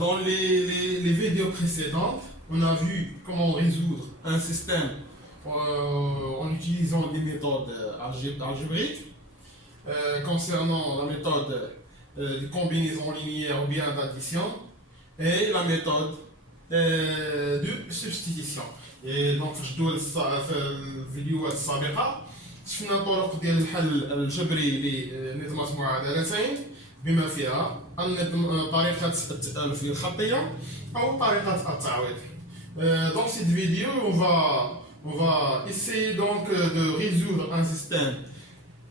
Dans les vidéos précédentes, on a vu comment résoudre un système en utilisant des méthodes algébriques. Concernant la méthode de combinaison linéaire ou bien d'addition et la méthode de substitution. Et donc في الفيديوهات السابقة شفنا طرق ديال الحل الجبري لنظم معادلتين بما فيها طريقة التألف الخطية أو طريقة التعويض. Dans cette vidéo, on va essayer donc de résoudre un système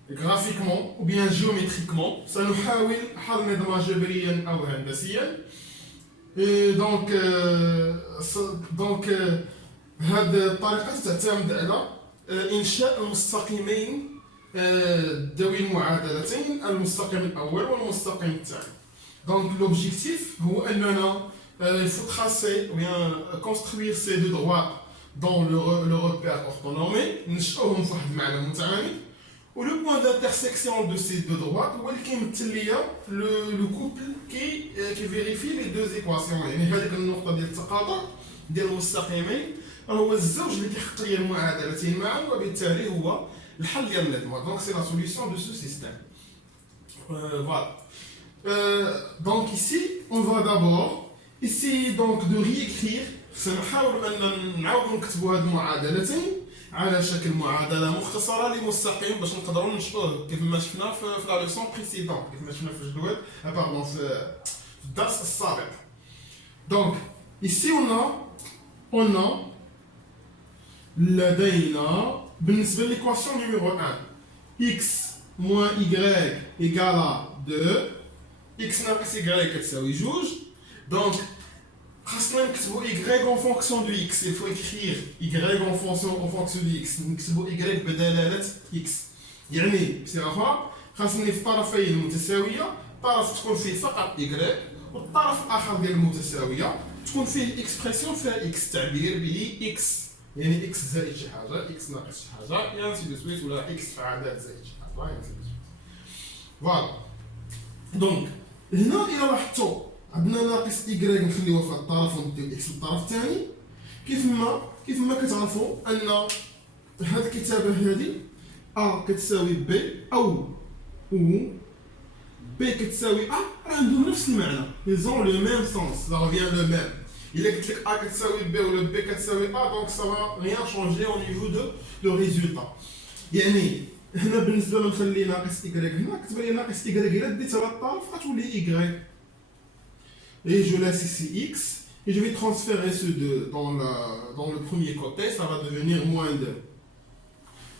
graphiquement ou bien géométriquement. سنحاول حل نظام جبريا أو هندسيا. donc هذه الطريقة تعتمد على إنشاء المستقيمين ذوي المعادلتين، المستقيم الأول والمستقيم الثاني. Donc l'objectif هو أننا il faut tracer ou bien construire ces deux droites dans le repère orthonormé نشأوهم في واحد المعنى متعامد. و le point d'intersection de ces deux droites هو اللي كيمثل ليا le couple qui vérifie les deux équations. يعني هذيك النقطة ديال التقاطع ديال المستقيمين هو الزوج اللي كيحط لي المعادلتين معا وبالتالي هو الحل ديال النظام. Donc c'est la solution de ce système. Voilà. Donc ici on va d'abord essayer donc de réécrire. سنحاول أن نعاود نكتبوا هاد المعادلتين على شكل معادلة مختصرة لمستقيم باش نقدروا نشوفوه كيف ما شفنا في لا ليسون بريسيدون، كيف ما شفنا في الجدول باردون في الدرس السابق. Donc ici on a لدينا بالنسبة للإيكواسيون نيميرو 1 x moins y égale à 2 x ناقص y كتساوي جوج. Donc خاصنا نكتبو y en fonction de x. Il faut écrire y en fonction de x. نكتبو y بدلالة x. يعني بصراحة خاصني في طرفي المتساوية طرف تكون فيه فقط y والطرف الآخر ديال المتساوية تكون فيه اكسبرسيون فيها x، تعبير به x. يعني x زائد شي حاجة، x ناقص شي حاجة، يعني سي دو سويت، ولا x فعادات زائد شي حاجة، يعني سي دو سويت. فوالا. دونك هنا إلا لاحظتو عندنا ناقص y نخليوها في الطرف ونديو x للطرف الثاني. كيف ما كتعرفوا أن هاد الكتابة هادي a كتساوي b أو b كتساوي a راه عندهم نفس المعنى. ils ont le même sens, ça revient le même. إلا قلت لك a كتساوي b ولا b كتساوي a donc ça va rien changer au niveau de résultat. يعني هنا بالنسبة لنخلي ناقص y هنا كتبان لي ناقص y إلا ديتها للطرف غتولي y. Et je laisse ici x et je vais transférer ce 2 dans le premier côté, ça va devenir moins 2.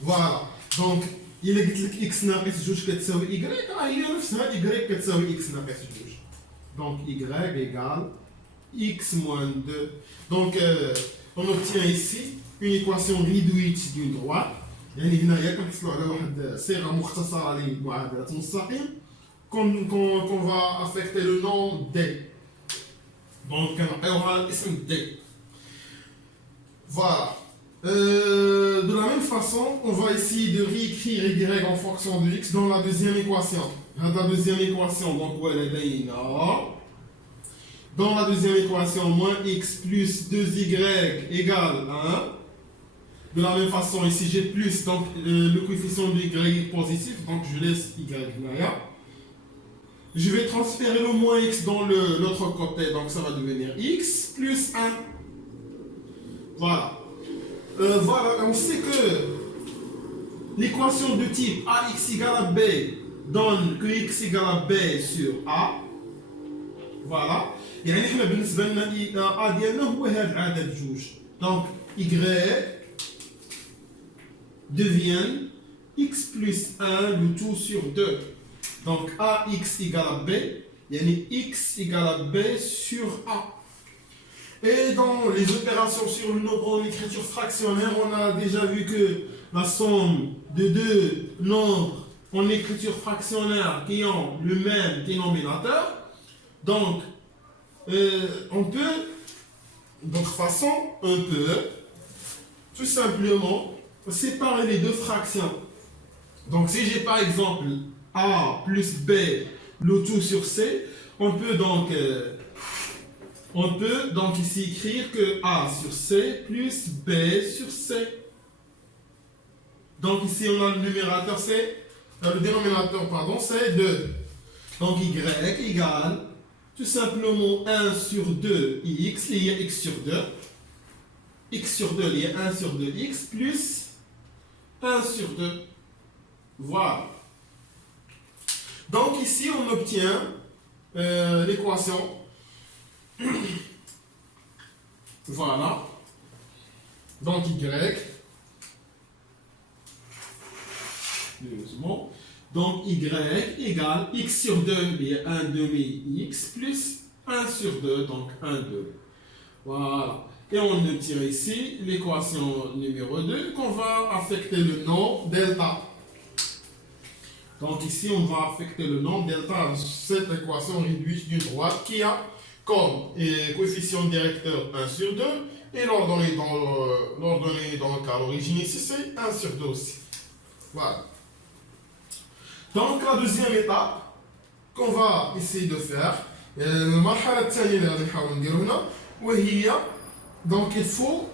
Voilà. Donc il est dit x ناقص جوج كتساوي y راه هي نفسها y كتساوي x ناقص جوج. Donc y égale x moins 2. Donc on obtient ici une équation réduite d'une droite. يعني هنايا كنحصلوا على واحد صيغة مختصرة لمعادلة المستقيم qu'on va affecter le nom d. Donc كنعطيوها الاسم d. Voilà. De la même façon, on va essayer de réécrire y en fonction de x dans la deuxième équation. La deuxième équation, donc dans la deuxième équation, moins x plus 2y égale 1. De la même façon, ici j'ai plus, donc le coefficient de y est positif, donc je laisse y là. Je vais transférer le moins x dans l'autre côté, donc ça va devenir x plus 1. Voilà. Voilà, on sait que l'équation de type ax égale à b donne que x égale à b sur a. Voilà. يعني احنا بالنسبة لنا a ديالنا هو هذا العدد جوج. Donc y devient x plus 1 le tout sur 2. Donc ax égale à b, yani x égale à b sur a. Et dans les opérations sur le nombre en écriture fractionnaire, on a déjà vu que la somme de deux nombres en écriture fractionnaire qui ont le même dénominateur, donc on peut, d'autre façon, on peut tout simplement séparer les deux fractions. Donc si j'ai par exemple a plus b le tout sur c, on peut donc On peut donc ici écrire que A sur C plus B sur C. Donc ici on a le numérateur le dénominateur pardon, c'est 2. Donc y égale tout simplement 1 sur 2 x lié à x sur 2. X sur 2 lié à 1 sur 2x plus 1 sur 2. Voilà. Donc ici on obtient l'équation. Voilà. Donc y. Donc y égale x sur 2 lié à 1 demi x plus 1 sur 2, donc 1, 2. Voilà. Et on obtient ici l'équation numéro 2 qu'on va affecter le nom delta. Donc ici on va affecter le nom delta à cette équation réduite d'une droite qui a comme coefficient directeur 1 sur 2 et l'ordonnée dans le cas d'origine ici c'est 1 sur 2 aussi. Voilà. Donc la deuxième étape qu'on va essayer de faire, المرحلة الثانية اللي غادي نحاول نديرو هنا وهي donc il faut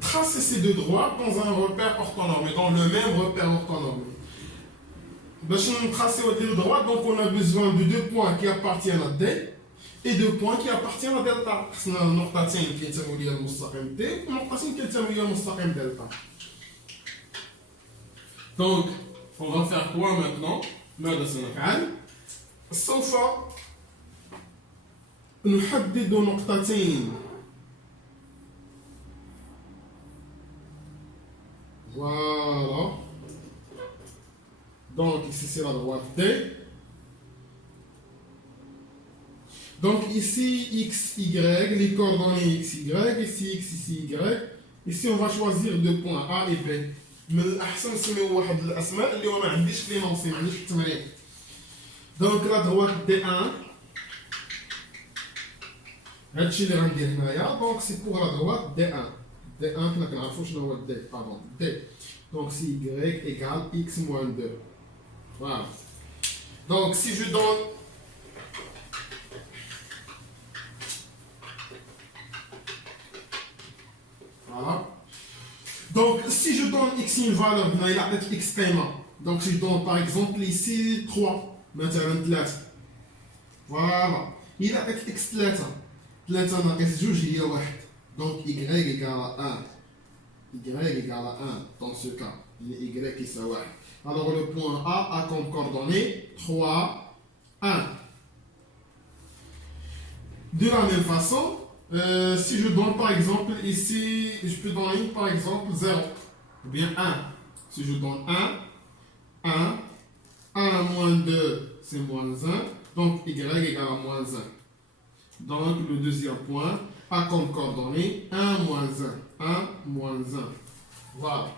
tracer ces deux droites dans un repère orthonormé, dans le même repère orthonormé. باش نtracer les deux droites, donc on a besoin de deux points qui appartiennent à D et deux points qui appartiennent à delta. خصنا النقطتين كينتموا ليا المستقيم D والنقطتين كينتموا ليا المستقيم delta. Donc on va faire quoi maintenant؟ ماذا سنفعل؟ سوف نحدد نقطتين. Voilà. Donc ici c'est la droite D. Donc ici x, y, les coordonnées x, y, ici x, ici y. Ici on va choisir deux points A et B. من الأحسن نسميو واحد الأسماء اللي هو ما عنديش في لي نونسي ما عنديش في التمرين. دونك لا دروات D1 هادشي اللي غندير هنايا. دونك سي بوغ لا دروات D1. D1 كنا كنعرفو شنو هو D باردون D. Donc si y égale x moins 2. Voilà. Donc si je donne voilà. Donc si je donne x une valeur, il a peut-être x paiement. Donc si je donne par exemple ici 3, maintenant 3. Voilà. Il a peut-être x 3. 3 ناقص 2 هي 1. Donc y égale à 1. Y égale à 1 dans ce cas. Y qui est 1. Alors le point A a comme coordonnée 3, 1. De la même façon, si je donne par exemple ici, je peux donner par exemple 0 ou bien 1. Si je donne 1, 1, 1 moins 2 c'est moins 1, donc y égale à moins 1. Donc le deuxième point a comme coordonnée 1 moins 1, 1 moins 1. Voilà.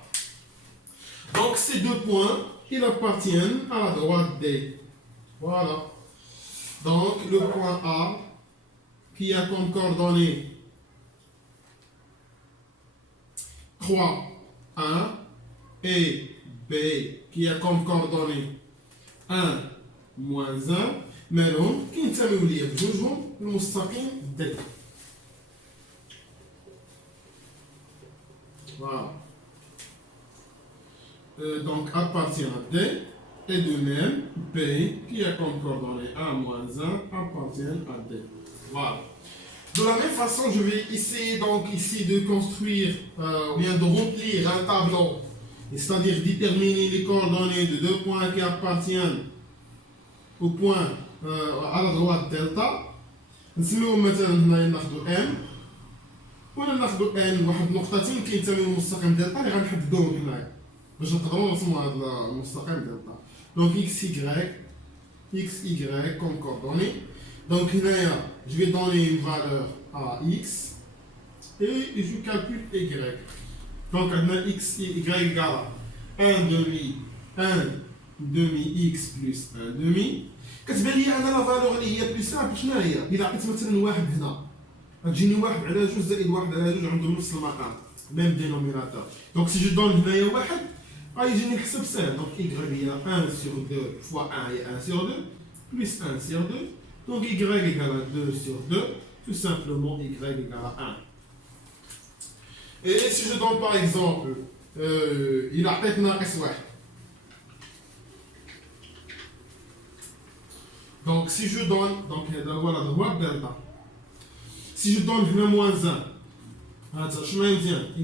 Donc ces deux points, ils appartiennent à la droite D. Voilà. Donc le point A qui a comme coordonnée 3, 1 et B qui a comme coordonnée 1, moins 1 مالهم كينتميو ليا بجوجهم المستقيم D. Voilà. Donc appartient à D et de même B qui a comme coordonnée 1 moins 1 appartient à D. Voilà. De la même façon, je vais essayer donc ici de construire ou bien de remplir un tableau, c'est-à-dire déterminer les coordonnées de deux points qui appartiennent au point à la droite delta. نسميهم مثلا هنا ناخذ M ولا ناخذ N واحد نقطتين كينتميو للمستقيم دلتا اللي غنحددوهم هنايا باش نقدروا نرسموا هذا المستقيم دلتا. Donc x, y comme coordonnées. Donc هنايا je vais donner une valeur à x et je calcule y. Donc عندنا x y égale 1 demi x plus 1 demi. كتبان لي انا لا فالور اللي هي بلي سامبل شنو هي؟ اذا عطيت مثلا واحد هنا غتجيني واحد على جوج زائد واحد على جوج عندهم نفس المقام ميم دينوميناتور. دونك سي جو دون هنايا واحد غيجيني الحساب ساهل. دونك y هي 1 sur 2 fois 1 هي 1 sur 2 plus 1 sur 2 Donc y égale à 2 sur 2, tout simplement y égale à 1. Et si je donne par exemple, il a peut-être ناقص 1. Donc si je donne, donc voilà, droite delta. Si je donne le moins 1, je maintiens y,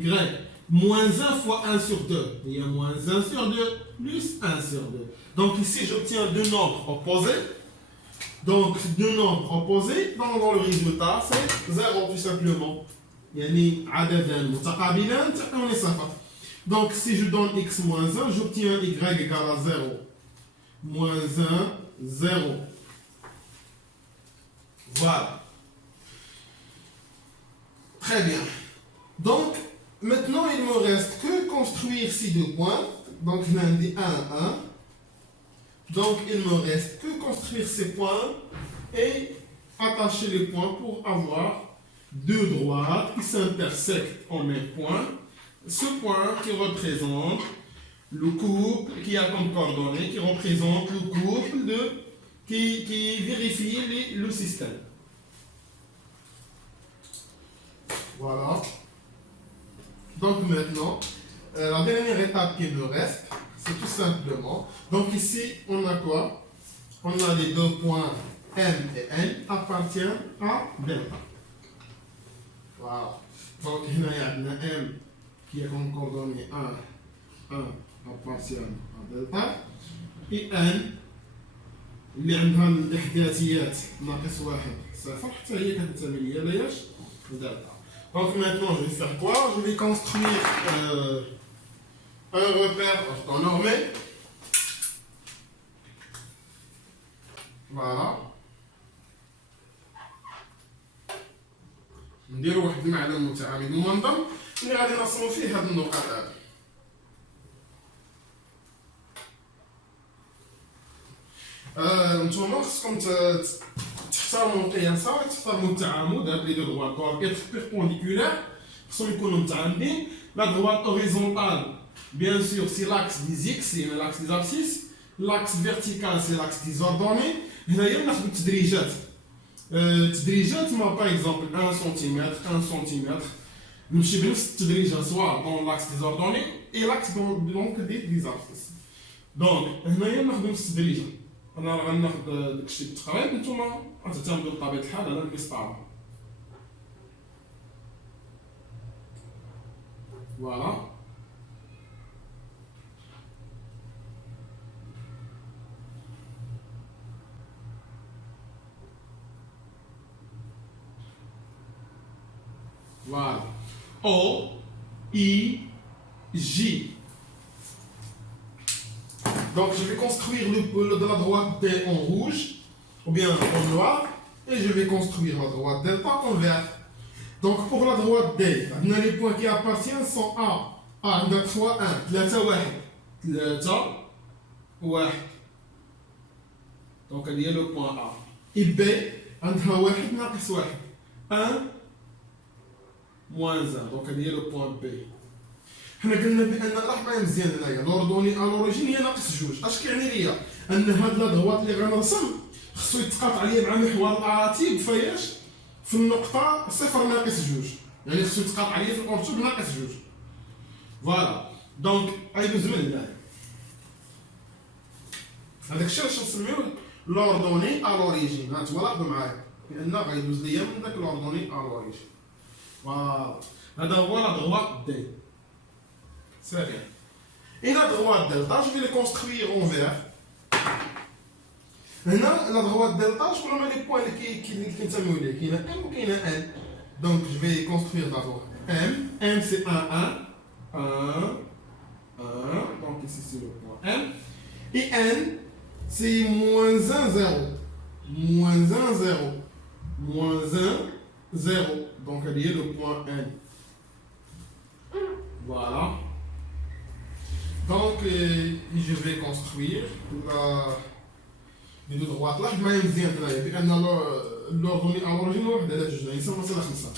moins 1 fois 1 sur 2, il y a moins 1 sur 2 plus 1 sur 2. Donc ici j'obtiens deux nombres opposés. Donc deux nombres opposés, dans le résultat c'est 0 tout simplement. يعني عددان متقابلان تعطوني صفر. Donc si je donne x moins 1, j'obtiens y égale à 0. Moins 1, 0. Voilà. Très bien. Donc, maintenant, il me reste que construire ces deux points. Donc, lundi 1, 1. Donc, il me reste que construire ces points et attacher les points pour avoir deux droites qui s'intersectent en même point. Ce point qui représente le couple qui a comme coordonnée, qui représente le couple qui vérifie le système. Voilà. Donc maintenant, la dernière étape qui me reste, c'est tout simplement. Donc ici, on a quoi? On a les deux points M et N appartiennent à delta. Voilà. Donc il y a M qui est comme coordonnée 1 appartient à delta. Et N اللي عندها الإحداثيات ناقص 1 صفر حتى هي كتنتمي لياش لدلتا. Donc maintenant, je vais faire quoi? Je vais construire un repère orthonormé. Voilà. نديرو واحد المعلم متعامل منظم اللي غادي نرسمو فيه هاد النقط هادو. نتوما خصكم تختاروا القياسات، تختاروا التعامد، هاد لي دو droite être perpendiculaire خصهم يكونوا متعامدين. La droite horizontale, bien sûr, c'est l'axe des x, c'est l'axe des abscisses. L'axe vertical, c'est l'axe des ordonnées. هنايا ناخذ التدريجات. التدريجات ما باغ اكزومبل 1 سنتيمتر 1 سنتيمتر نمشي بنفس التدريجه سواء دون لاكس دي زوردوني اي لاكس دونك دي زابسيس. دونك هنايا ناخذ نفس التدريجه. انا راه غناخذ داكشي بالتقريب، نتوما غتعتمدوا بطبيعه الحال على المسطره. فوالا. Voilà. O, I, J. Donc je vais construire de la droite D en rouge, ou bien en noir, et je vais construire la droite delta en vert. Donc pour la droite D, les points qui appartiennent sont A. A, on a 3, 1, 3, 1, 3, 1. Donc il y a le point A. Et B, on a 1, ناقص 1. 1, moins 1. Donc il y a le point B. حنا قلنا بان راح معايا مزيان هنايا لوردوني الوريجين هي ناقص 2. اش كيعني ليا؟ ان هاد لا دغوات اللي غنرسم خصو يتقاطع ليا مع محور الاراتي بفاياش؟ في النقطه 0 ناقص 2. يعني خصو يتقاطع ليا في الاورتو بناقص 2. فوالا. دونك غيدوز من هنايا. هذاك الشيء واش نسميوه لوردوني الوريجين. هانتوما لاحظوا معايا بان غيدوز ليا من داك لوردوني الوريجين. Voilà. هذا هو la droite D. C'est bien. Et la droite delta, je vais le construire en vert. Maintenant, la droite delta, je prends les points qui sont liés. Il y a M ou il y a N. Donc, je vais construire d'abord M. M, c'est 1, 1. 1, 1. Donc, ici, c'est le point M. Et N, c'est moins 1, 0. Moins 1, 0. Moins 1, 0. Donc, il y a le point N. Voilà. Donc, je vais construire les deux droites. Là, je vais مزيان هنايا بان لوردوني الوريجين واحد على جوج، يعني سنقص على 5.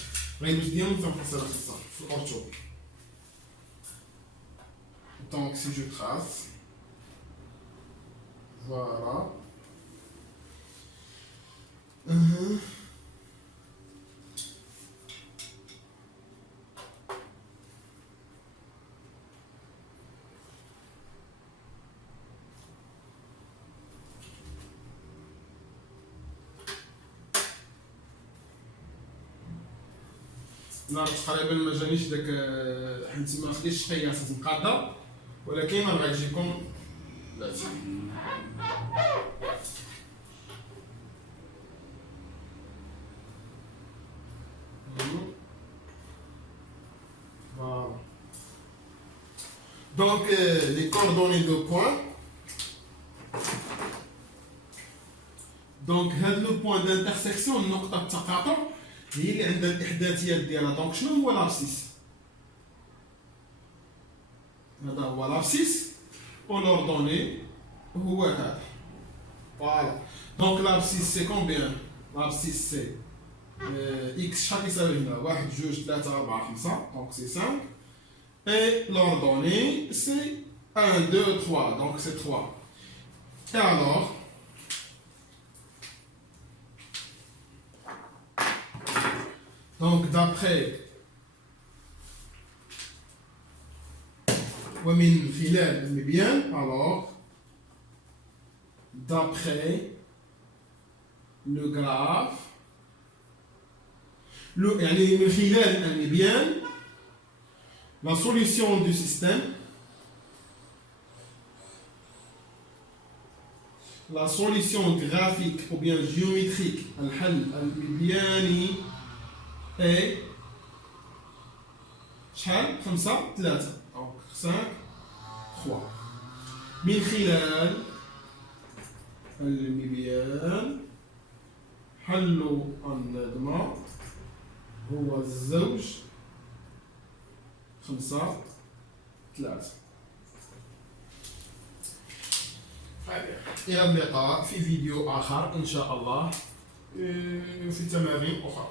غيدوز ديالهم تنقص على 5 في الاورتو. Donc, si je trace, voilà. لا تقريبا ما جانيش داك، حيت ما خديتش قياسات مقاده، ولكن راه غيجيكم لازم. Voilà. Donc les coordonnées de point. Donc هذا لو بوين دانترسيكسيون، نقطة التقاطع، هي اللي عندها الإحداثيات ديالها. دونك شنو هو لابسيس؟ هذا هو لابسيس، والأوردوني هو هذا. فوالا. دونك لابسيس سي كومبيان؟ لابسيس سي إكس شحال كيساوي هنا؟ 1 2 3 4 5، دونك سي 5. Et l'ordonnée c'est 1 2 3, donc c'est 3. Et alors donc d'après ومن خلال المبيان، alors d'après le graphe يعني من خلال المبيان la solution du système, la solution graphique ou bien géométrique الحل المبياني est شحال؟ 5 3، donc 5 3 من خلال المبيان. حل النظمة هو الزوج 5 3. إلى اللقاء في فيديو آخر إن شاء الله، في تمارين أخرى.